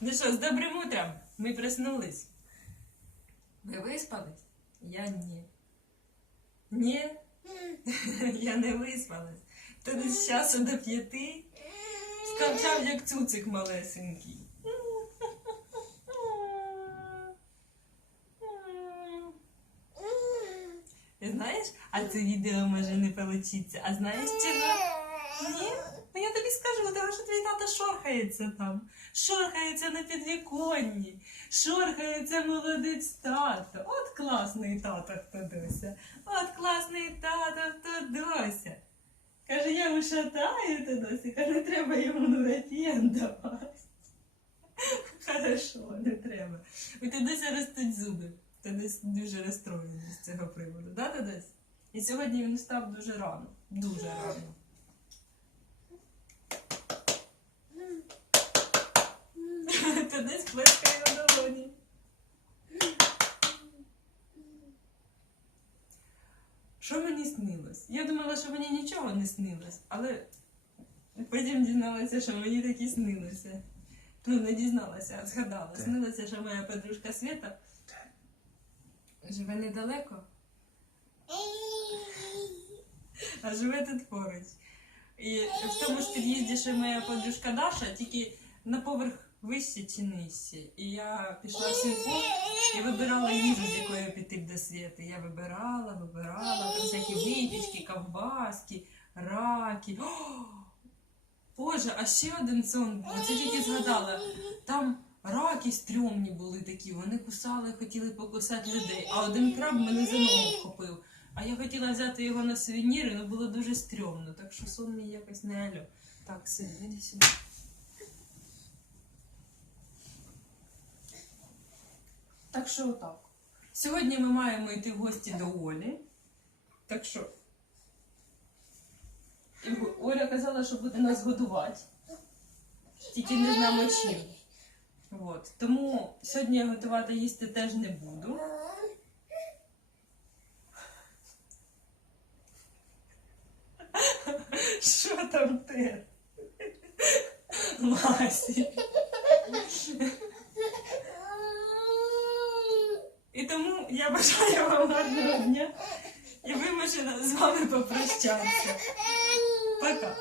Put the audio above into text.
Ну що, з добрим утром. Ми проснулись. Ви виспались? Я ні. Ні? Я не виспалась. Десь з часу до п'яти скавчав, як цуцик малесенький. Знаєш, а це відео може не получиться. А знаєш чого? Ні? Тобі скажу, тому що твій тато шорхається там. Шорхається на підвіконні. Шорхається молодець тато. От класний тато хто дося. От класний тато хто дося. Каже, я вишатаю то досі, каже, треба йому нурофен давати. Хорошо, не треба. У Тедося ростуть зуби. Тедось дуже розстроєний з цього приводу, да, Тедось? І сьогодні він встав дуже рано. Дуже рано. Тедось плескає у долоні. Що мені снилось? Я думала, що мені нічого не снилось, але потім дізналася, що мені такі снилося. Ну, не дізналася, а згадала. Снилося, що моя подружка Света живе недалеко, а живе тут поруч. І в тому ж під'їзді, що моя подружка Даша, тільки на поверх вище чи нижче. І я пішла в сільпо і вибирала їжу, з якою піти до світи. Я вибирала, вибирала, там всякі випічки, ковбаски, раки. О! Боже, а ще один сон. Це тільки згадала. Там раки стрьомні були такі, вони кусали, хотіли покусати людей, а один краб мене за ногу вхопив. А я хотіла взяти його на сувеніри, але було дуже стрьомно, так що сон мій якось не альо. Так, син, іди сюди. Так що отак. Сьогодні ми маємо йти в гості до Олі. Так що. Оля казала, що буде нас годувати. Тільки не знаємо чим. От. Тому сьогодні я готувати їсти теж не буду. Що там ти? Масі. І тому я бажаю вам гарного дня і вимушена з вами попрощатися. Пока.